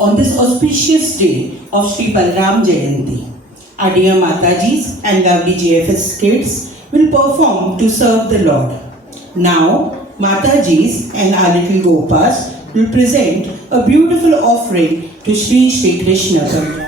on this auspicious day of Sri Balram Jayanti. Our dear Matajis and lovely JFS kids will perform to serve the Lord. Now, Matajis and our little Gopas will present a beautiful offering to Sri Sri Krishna Balram.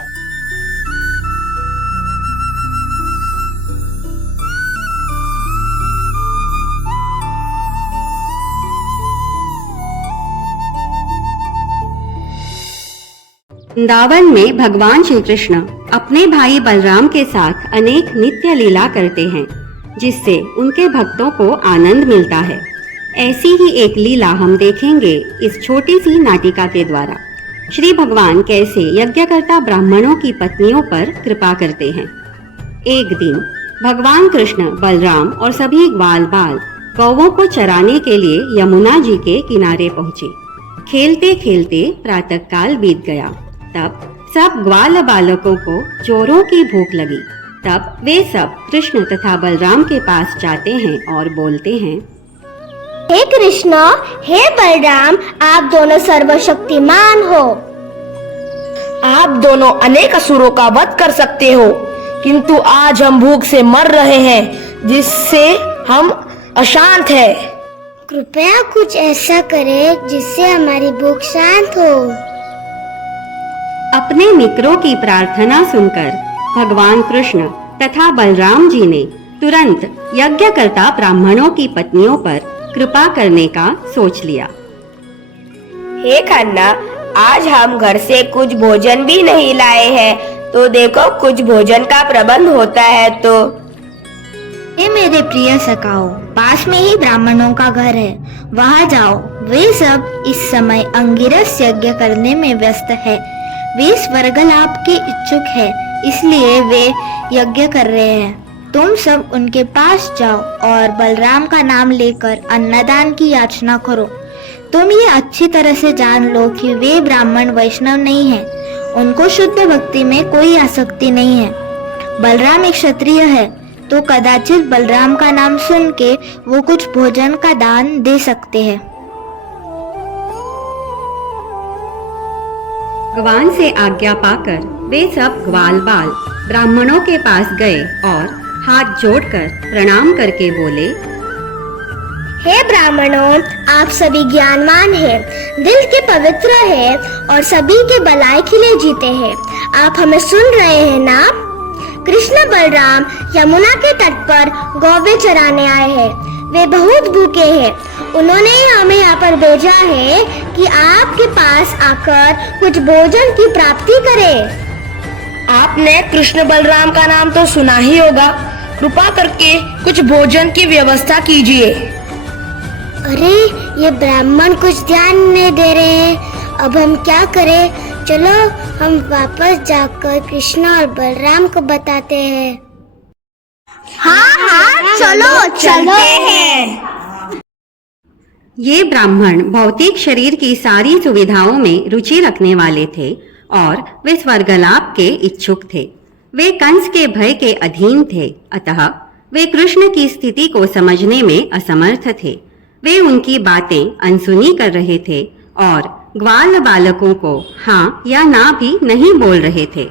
Vrindavan में भगवान श्री कृष्ण अपने भाई बलराम के साथ अनेक नित्य लीला करते हैं, जिससे उनके भक्तों को आनंद मिलता है। ऐसी ही एक लीला हम देखेंगे इस छोटी सी नाटिका के द्वारा। श्री भगवान कैसे यज्ञकर्ता ब्राह्मणों की पत्नियों पर कृपा करते हैं। एक दिन भगवान कृष्ण, बलराम और सभी ग्वाल बाल गौवों को चराने के लिए यमुना जी के किनारे पहुंचे। खेलते खेलते प्रातःकाल बीत गया। तब सब ग्वाल बालकों को जोरों की भूख लगी। तब वे सब कृष्ण तथा बलराम के पास जाते हैं और बोलते हैं, हे कृष्ण, हे बलराम, आप दोनों सर्वशक्तिमान हो। आप दोनों अनेक असुरों का वध कर सकते हो, किंतु आज हम भूख से मर रहे हैं, जिससे हम अशांत हैं। कृपया कुछ ऐसा करें जिससे हमारी भूख शांत हो। अपने मित्रों की प्रार्थना सुनकर भगवान कृष्ण तथा बलराम जी ने तुरंत यज्ञकर्ता ब्राह्मणों की पत्नियों पर कृपा करने का सोच लिया। हे खन्ना, आज हम घर से कुछ भोजन भी नहीं लाए हैं, तो देखो कुछ भोजन का प्रबंध होता है तो। हे मेरे प्रिय सखाओ, पास में ही ब्राह्मणों का घर है, वहाँ जाओ। वे सब इस समय अंगिरस यज्ञ करने में व्यस्त है। वे स्वर्ग लाभ के इच्छुक है, इसलिए वे यज्ञ कर रहे हैं। तुम सब उनके पास जाओ और बलराम का नाम लेकर अन्नदान की याचना करो। तुम ये अच्छी तरह से जान लो कि वे ब्राह्मण वैष्णव नहीं हैं। उनको शुद्ध भक्ति में कोई आसक्ति नहीं है। बलराम एक क्षत्रिय है, तो कदाचित बलराम का नाम सुन के वो कुछ भोजन का दान दे सकते हैं। भगवान से आज्ञा पाकर वे सब ग्वाल बाल ब्राह्मणों के पास गए और हाथ जोड़कर प्रणाम करके बोले, हे ब्राह्मणों, आप सभी ज्ञानवान हैं, दिल के पवित्र हैं और सभी के भलाई के लिए जीते हैं। आप हमें सुन रहे हैं ना? कृष्ण बलराम यमुना के तट पर गौवें चराने आए हैं। वे बहुत भूखे हैं। उन्होंने हमें यहाँ पर भेजा है कि आपके पास आकर कुछ भोजन की प्राप्ति करें। आपने कृष्ण बलराम का नाम तो सुना ही होगा, कृपा करके कुछ भोजन की व्यवस्था कीजिए। अरे, ये ब्राह्मण कुछ ध्यान नहीं दे रहे हैं। अब हम क्या करें? चलो हम वापस जाकर कृष्ण और बलराम को बताते हैं। हाँ, चलो चलते हैं। ये ब्राह्मण भौतिक शरीर की सारी सुविधाओं में रुचि रखने वाले थे और वे स्वर्गलाभ के इच्छुक थे। वे कंस के भय के अधीन थे, अतः वे कृष्ण की स्थिति को समझने में असमर्थ थे। वे उनकी बातें अनसुनी कर रहे थे और ग्वाल बालकों को हाँ या ना भी नहीं बोल रहे थे।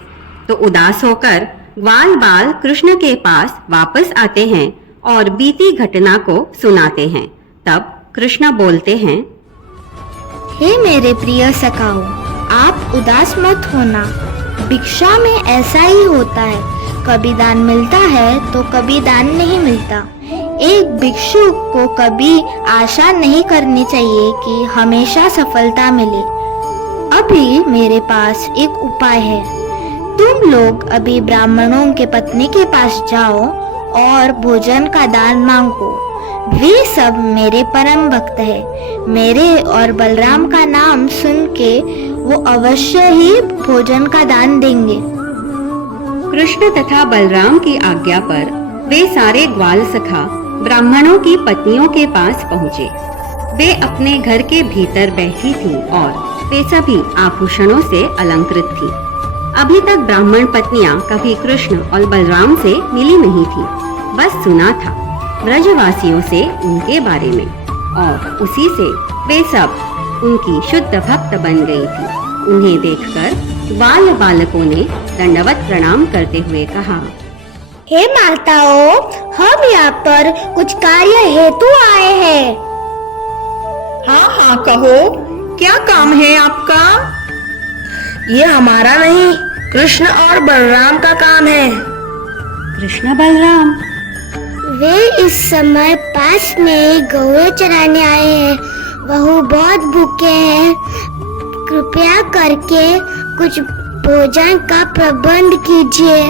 तो उदास होकर ग्वाल बाल कृष्ण के पास वापस आते हैं और बीती घटना को सुनाते हैं। तब कृष्ण बोलते हैं, हे मेरे प्रिय सखाओ, आप उदास मत होना। भिक्षा में ऐसा ही होता है, कभी दान मिलता है तो कभी दान नहीं मिलता। एक भिक्षुक को कभी आशा नहीं करनी चाहिए कि हमेशा सफलता मिले। अभी मेरे पास एक उपाय है। तुम लोग अभी ब्राह्मणों के पत्नी के पास जाओ और भोजन का दान मांगो। वे सब मेरे परम भक्त हैं। मेरे और बलराम का नाम सुन के वो अवश्य ही भोजन का दान देंगे। कृष्ण तथा बलराम की आज्ञा पर वे सारे ग्वाल सखा ब्राह्मणों की पत्नियों के पास पहुँचे। वे अपने घर के भीतर बैठी थीं और वे सभी आभूषणों से अलंकृत थीं। अभी तक ब्राह्मण पत्नियां कभी कृष्ण और बलराम से मिली नहीं थी, बस सुना था ब्रजवासियों से उनके बारे में, और उसी से वे सब उनकी शुद्ध भक्त बन गई थी। उन्हें देखकर बाल बालकों ने दंडवत प्रणाम करते हुए कहा, हे माताओं, हम यहाँ पर कुछ कार्य हेतु आए हैं। हाँ हाँ कहो, क्या काम है आपका? ये हमारा नहीं, कृष्ण और बलराम का काम है। कृष्ण बलराम? वे इस समय पास में गौएं चराने आए हैं। वह बहुत भूखे हैं। कृपया करके कुछ भोजन का प्रबंध कीजिए।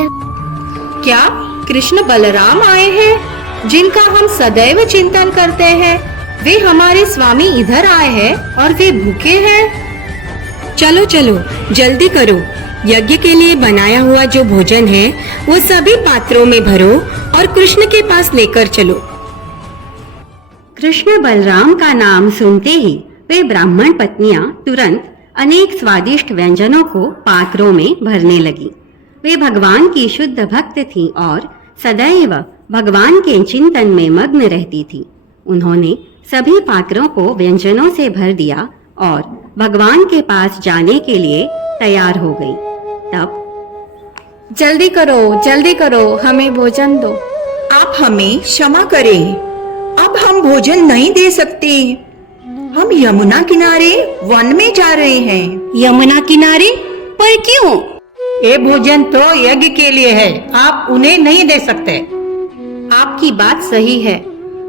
क्या कृष्ण बलराम आए हैं जिनका हम सदैव चिंतन करते हैं? वे हमारे स्वामी इधर आए हैं और वे भूखे हैं। चलो चलो जल्दी करो, यज्ञ के लिए बनाया हुआ जो भोजन है वो सभी पात्रों में भरो और कृष्ण के पास लेकर चलो। कृष्ण बलराम का नाम सुनते ही वे ब्राह्मण पत्नियां तुरंत अनेक स्वादिष्ट व्यंजनों को पात्रों में भरने लगी। वे भगवान की शुद्ध भक्त थीं और सदैव भगवान के चिंतन में मग्न रहती थीं। उन्होंने सभी पात्रों को व्यंजनों से भर दिया और भगवान के पास जाने के लिए तैयार हो गई। तब जल्दी करो, हमें भोजन दो। आप हमें क्षमा करें, अब हम भोजन नहीं दे सकते। हम यमुना किनारे वन में जा रहे हैं। यमुना किनारे? पर क्यों? ये भोजन तो यज्ञ के लिए है, आप उन्हें नहीं दे सकते। आपकी बात सही है,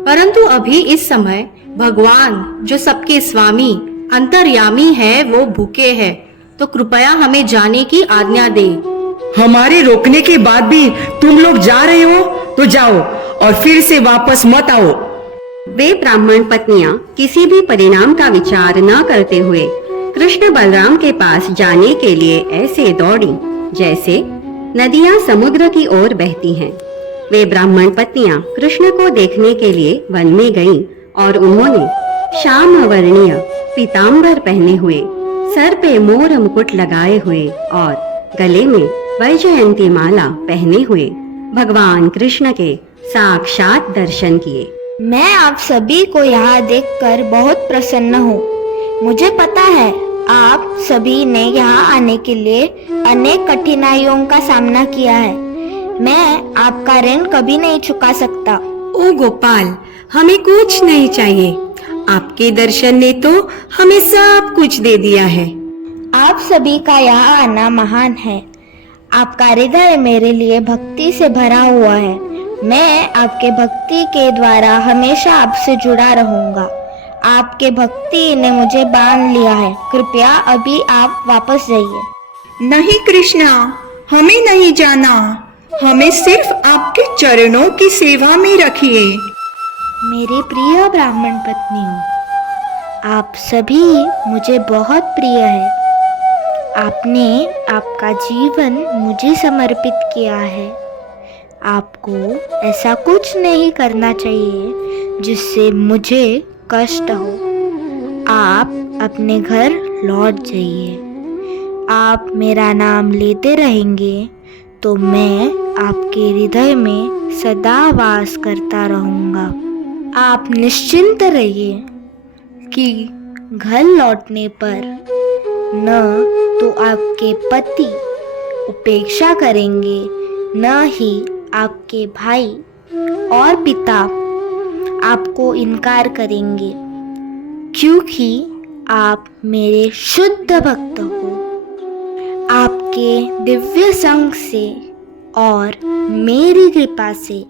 परंतु अभी इस समय भगवान जो सबके स्वामी अंतर्यामी है वो भूखे हैं, तो कृपया हमें जाने की आज्ञा दे। हमारे रोकने के बाद भी तुम लोग जा रहे हो तो जाओ और फिर से वापस मत आओ। वे ब्राह्मण पत्नियां किसी भी परिणाम का विचार न करते हुए कृष्ण बलराम के पास जाने के लिए ऐसे दौड़ी जैसे नदियां समुद्र की ओर बहती हैं। वे ब्राह्मण पत्नियां कृष्ण को देखने के लिए वन में गईं और उन्होंने श्याम वर्णीय पीताम्बर पहने हुए, सर पे मोर मुकुट लगाए हुए और गले में वैजयंती माला पहने हुए भगवान कृष्ण के साक्षात दर्शन किए। मैं आप सभी को यहाँ देखकर बहुत प्रसन्न हूँ। मुझे पता है आप सभी ने यहाँ आने के लिए अनेक कठिनाइयों का सामना किया है। मैं आपका ऋण कभी नहीं चुका सकता। ओ गोपाल, हमें कुछ नहीं चाहिए। आपके दर्शन ने तो हमें सब कुछ दे दिया है। आप सभी का यहाँ आना महान है। आपका हृदय मेरे लिए भक्ति से भरा हुआ है। मैं आपके भक्ति के द्वारा हमेशा आपसे जुड़ा रहूंगा। आपके भक्ति ने मुझे बांध लिया है। कृपया अभी आप वापस जाइए। नहीं कृष्णा, हमें नहीं जाना, हमें सिर्फ आपके चरणों की सेवा में रखिए। मेरी प्रिय ब्राह्मण पत्नियों, आप सभी मुझे बहुत प्रिय है। आपने आपका जीवन मुझे समर्पित किया है। आपको ऐसा कुछ नहीं करना चाहिए जिससे मुझे कष्ट हो। आप अपने घर लौट जाइए। आप मेरा नाम लेते रहेंगे तो मैं आपके हृदय में सदा वास करता रहूँगा। आप निश्चिंत रहिए कि घर लौटने पर न तो आपके पति उपेक्षा करेंगे, न ही आपके भाई और पिता आपको इनकार करेंगे, क्योंकि आप मेरे शुद्ध भक्त हो। आपके दिव्य संग से और मेरी कृपा से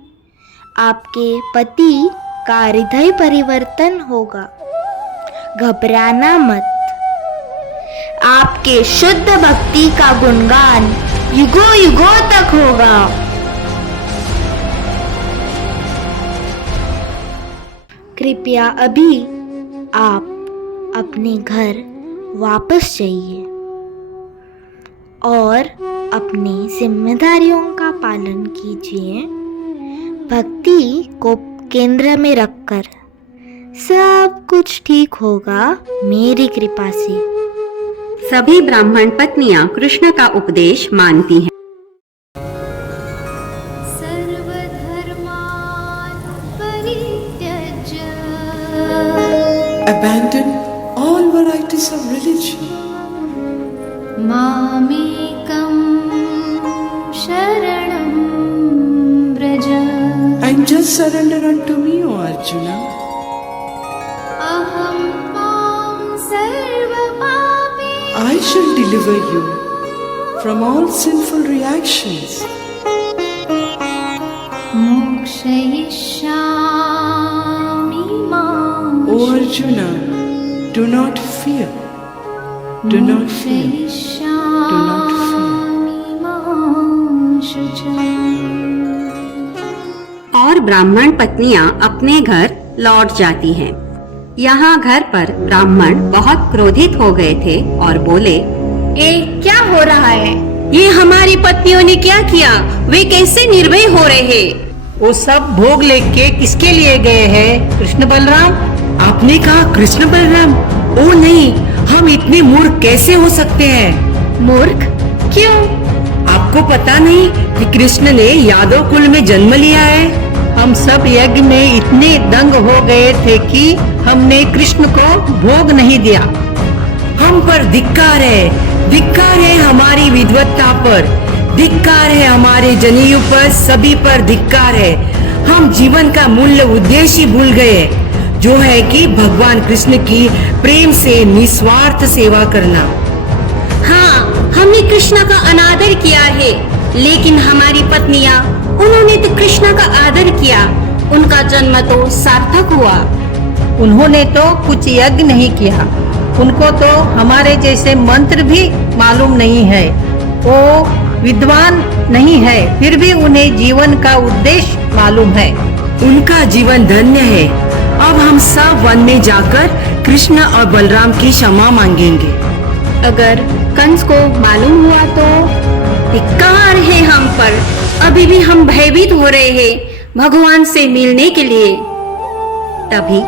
आपके पति का हृदय परिवर्तन होगा। घबराना मत। आपके शुद्ध भक्ति का गुणगान युगों युगों तक होगा। कृपया अभी आप अपने घर वापस जाइए और अपनी जिम्मेदारियों का पालन कीजिए। भक्ति को केंद्र में रखकर सब कुछ ठीक होगा मेरी कृपा से। सभी ब्राह्मण पत्नियां कृष्ण का उपदेश मानती हैं। Abandon all varieties of religion मामेकं शरणं Vraj. And just surrender unto me, O Arjuna. अहं त्वां सर्वपापे I shall deliver you from all sinful reactions. मोक्षयिष्यामि मां O Arjuna, do not fear. Do not fear. Do not fear. मां शुच। और ब्राह्मण पत्नियां अपने घर लौट जाती हैं। यहाँ घर पर ब्राह्मण बहुत क्रोधित हो गए थे और बोले, क्या हो रहा है? ये हमारी पत्नियों ने क्या किया? वे कैसे निर्भय हो रहे हैं? वो सब भोग लेके किसके लिए गए हैं? कृष्ण बलराम? आपने कहा कृष्ण बलराम? ओ नहीं, हम इतने मूर्ख कैसे हो सकते हैं? मूर्ख? क्यों? आपको पता नहीं कि कृष्ण ने यादव कुल में जन्म लिया है? हम सब यज्ञ में इतने दंग हो गए थे कि हमने कृष्ण को भोग नहीं दिया। हम पर धिक्कार है हमारी विद्वत्ता पर, धिक्कार है हमारे जनेऊ पर, सभी पर धिक्कार है। हम जीवन का मूल्य उद्देश्य ही भूल गए, जो है कि भगवान कृष्ण की प्रेम से निस्वार्थ सेवा करना। हाँ, हमने कृष्ण का अनादर किया है, लेकिन हमारी पत्नियां, उन्होंने तो कृष्ण का आदर किया। उनका जन्म तो सार्थक हुआ। उन्होंने तो कुछ यज्ञ नहीं किया। उनको तो हमारे जैसे मंत्र भी मालूम नहीं है। वो विद्वान नहीं है, फिर भी उन्हें जीवन का उद्देश्य मालूम है। उनका जीवन धन्य है। अब हम सब वन में जाकर कृष्ण और बलराम की क्षमा मांगेंगे। अगर कंस को मालूम हुआ तो धिक्कार है हम पर। अभी भी हम भयभीत हो रहे हैं भगवान से मिलने के लिए। तभी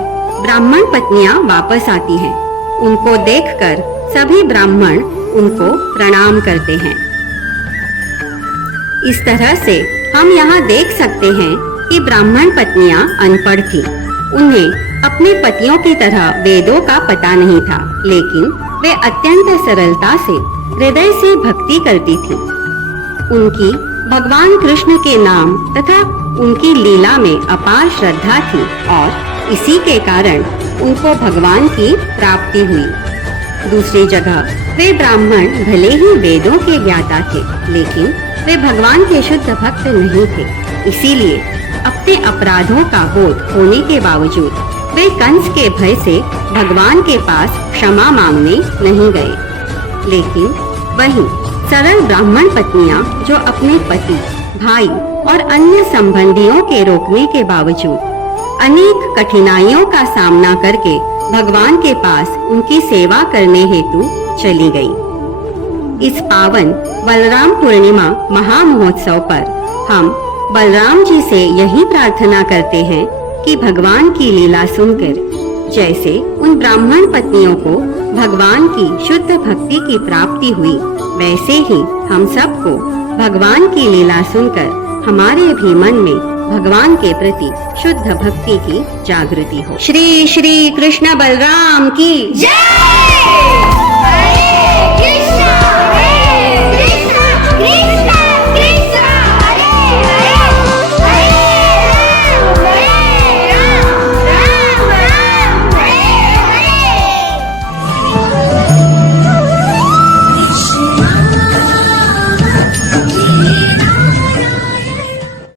ब्राह्मण पत्नियां वापस आती हैं। उनको देखकर सभी ब्राह्मण उनको प्रणाम करते हैं। इस तरह से हम यहाँ देख सकते हैं कि ब्राह्मण पत्नियां अनपढ़ थीं। उन्हें अपने पतियों की तरह वेदों का पता नहीं था, लेकिन वे अत्यंत सरलता से हृदय से भक्ति करती थीं। उनकी भगवान कृष्ण के नाम तथा उनकी लीला में अपार श्रद्धा थी और इसी के कारण उनको भगवान की प्राप्ति हुई। दूसरी जगह वे ब्राह्मण भले ही वेदों के ज्ञाता थे, लेकिन वे भगवान के शुद्ध भक्त नहीं थे। इसीलिए अपने अपराधों का बोध होने के बावजूद वे कंस के भय से भगवान के पास क्षमा मांगने नहीं गए। लेकिन वहीं सरल ब्राह्मण पत्नियां जो अपने पति, भाई और अन्य संबंधियों के रोकने के बावजूद अनेक कठिनाइयों का सामना करके भगवान के पास उनकी सेवा करने हेतु चली गई। इस पावन बलराम पूर्णिमा महामहोत्सव पर हम बलराम जी से यही प्रार्थना करते हैं कि भगवान की लीला सुनकर जैसे उन ब्राह्मण पत्नियों को भगवान की शुद्ध भक्ति की प्राप्ति हुई, वैसे ही हम सबको भगवान की लीला सुनकर हमारे भी मन में भगवान के प्रति शुद्ध भक्ति की जागृति हो। श्री श्री कृष्ण बलराम की जय।